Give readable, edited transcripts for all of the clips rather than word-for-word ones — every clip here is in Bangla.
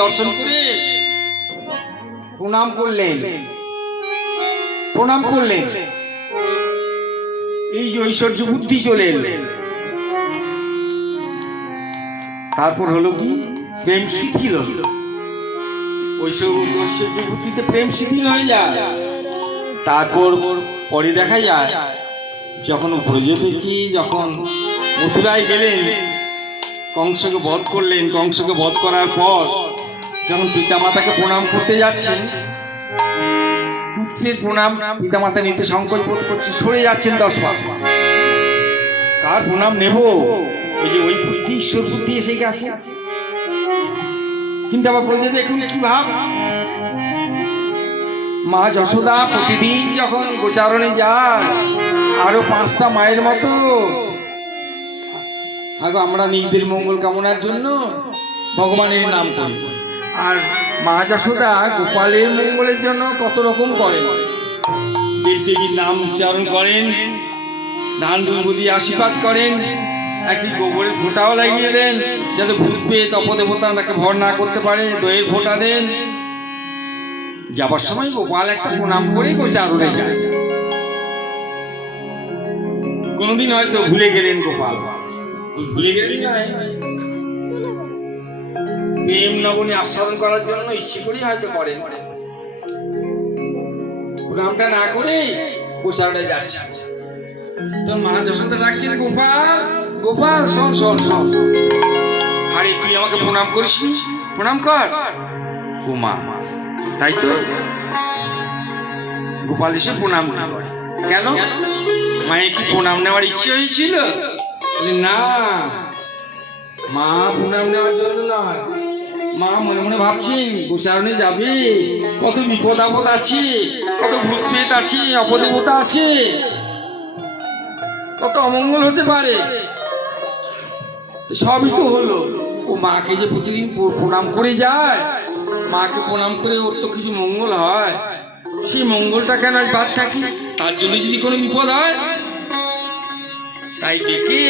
দর্শন করে প্রণাম করলেন। এই যে ঐশ্বর্য বুদ্ধি চলে এলো। তারপর হলো কি, প্রেম শিথিল হলো। ঐশ্বর্য বুদ্ধিতে প্রেম শিথিল হয়ে যায়। তারপর পরে দেখা যায় যখন ব্রজ থেকে যখন মথুরায় গেলেন, কংসকে বধ করলেন। কংসকে বধ করার পর যখন পিতামাতাকে প্রণাম করতে যাচ্ছেন, পুত্রের প্রণাম পিতামাতা নিতে সংকল্প করছে, সরে যাচ্ছেন 10 পা। কার প্রণাম নেব? ওই যে ওই বুদ্ধি, ঈশ্বর বুদ্ধি এসে গেছে। কিন্তু আবার ব্রজে দেখুন কি ভাব, মা যশোদা প্রতিদিন যখন গোচারণে যায়, আরো 5টা মায়ের মতো আগে আমরা নিজেদের মঙ্গল কামনার জন্য ভগবানের নাম করি, আর মা যশোদা গোপালের মঙ্গলের জন্য কত রকম করেন। দেবদেবীর নাম উচ্চারণ করেন, ধান দুর্ব দিয়ে আশীর্বাদ করেন, একটি গোবরের ফোঁটাও লাগিয়ে দেন যাতে ভূত পেয়ে তপদেবতা তাকে ভর না করতে পারে। দইয়ের ফোঁটা দেন। যাবার সময় গোপাল একটা প্রণাম করে গোচারণে যায়। কোনদিন হয়তো ভুলে গেলেন গোপাল, ভুলে গেলেন প্রেম নবনী আস্বাদন করার জন্য ইচ্ছে করেই হয়তো করেন, প্রণামটা না করে গোচারণে যাচ্ছে। তোর মা যশোদা ডাকছেন, গোপাল গোপাল শোন শোন শোন, আরে তুই আমাকে প্রণাম করিস, প্রণাম কর। মা তাই তো, গোপাল এসে প্রণাম করে। কেন? মায়ের কি প্রণাম নেওয়ার ইচ্ছে হয়েছিল? না, মা প্রণাম নেওয়ার জন্য নয়। মা মনে মনে ভাবছেন গোচারণে যাবে, কত বিপদ আপদ আছে, কত ভূত পেট আছে, অপদেবতা আছে, কত অমঙ্গল হতে পারে। সবই তো হলো, ও মাকে যে প্রতিদিন প্রণাম করে যায়, মাকে প্রণাম করে ওর তো কিছু মঙ্গল হয়, সেই মঙ্গলটা কেন আজ বাদ থাকি? তার জন্য যদি কোনো বিপদ হয়, তাই ডেকে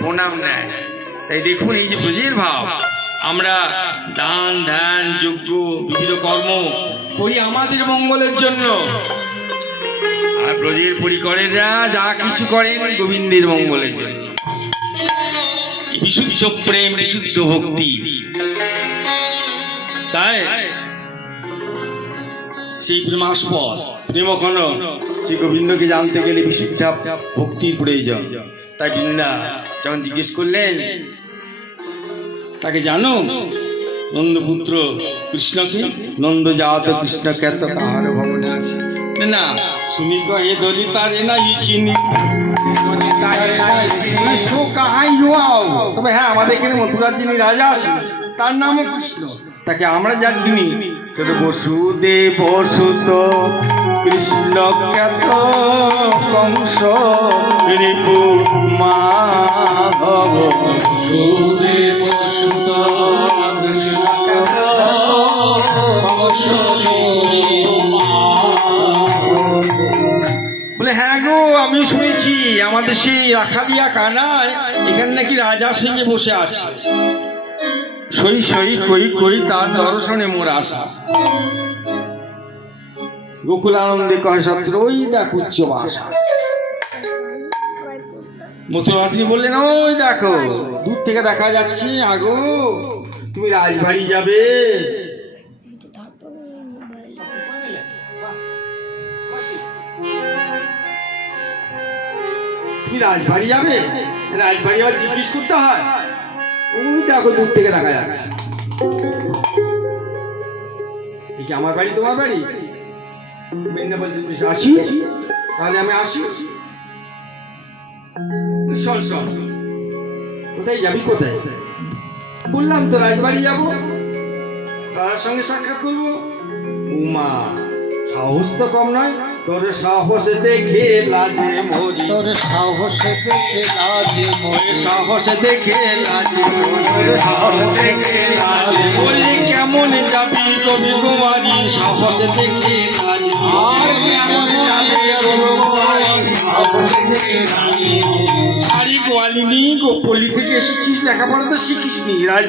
প্রণাম নেয়। তাই দেখুন এই যে ব্রজের ভাব, আমরা দান ধ্যান যজ্ঞ বিবিধ কর্ম করি আমাদের মঙ্গলের জন্য, আর ব্রজের পরিকরেরা যা কিছু করেন গোবিন্দের মঙ্গলের জন্য। বিশুদ্ধ প্রেম, বিশুদ্ধ ভক্তি। তাই সেই প্রেমাস্পদ প্রেমঘন শ্রী গোবিন্দকে জানতে গেলে বিশুদ্ধ ভক্তির প্রয়োজন। তাই বৃন্দা যখন জিজ্ঞেস করলেন তাকে, জানো নন্দপুত্র কৃষ্ণকে, নন্দ জাত কৃষ্ণ খ্যাত কাহার ভবনে আছে? না শুনি হে দলিতারে না চিনি, তবে হ্যাঁ আমাদের এখানে মথুরার যিনি রাজা আছেন তার নামও কৃষ্ণ, তাকে আমরা যা চিনি সেটা বসুদেব সুত কৃষ্ণ খ্যাত কংস রিপু মাধব। বসুদেব সুত কৃষ্ণ খ্যাত কংস। বলে হ্যাঁ গো, আমি শুনেছি আমাদের সেই রাখালিয়া কানায় এখানে নাকি রাজা সেজে বসে আছে। সই সই কই কই তার দর্শনে মোর আশা। গোকুল আনন্দে কয় সত্র, ওই দেখ উচ্চ বাসা। মথুরাবাসী বললেন, ওই দেখো দূর থেকে দেখা যাচ্ছে, আগো তুমি রাজবাড়ি যাবে। তুমি রাজবাড়ি যাবে? রাজবাড়ি আবার জিজ্ঞেস করতে হয়? ওই দেখো দূর থেকে দেখা যাচ্ছে। আমার বাড়ি তোমার বাড়ি? আসি, তাহলে আমি আসি। শোন শোন, কোথায় যাবি? কোথায়? বললাম তো রাজবাড়ি যাবো, তার সঙ্গে সাক্ষাৎ করবো। উমা সাহস তো কম নয়, তোর সাহসে দেখে লাজে মরি, তোর সাহসে দেখে লাজে মরি, সাহসে দেখে লাজে মরি, সাহস দেখে লাজে মরি। কেমন যাবি কবি কুমারী, সাহসে দেখে লাজে মরি, কেমন যাবি কবি কুমারী, সাহসে দেখে লাজে মরি। আরে গোয়ালিনী, গোপল্লী থেকে এসেছিস, লেখাপড়া তো শিখিস নি।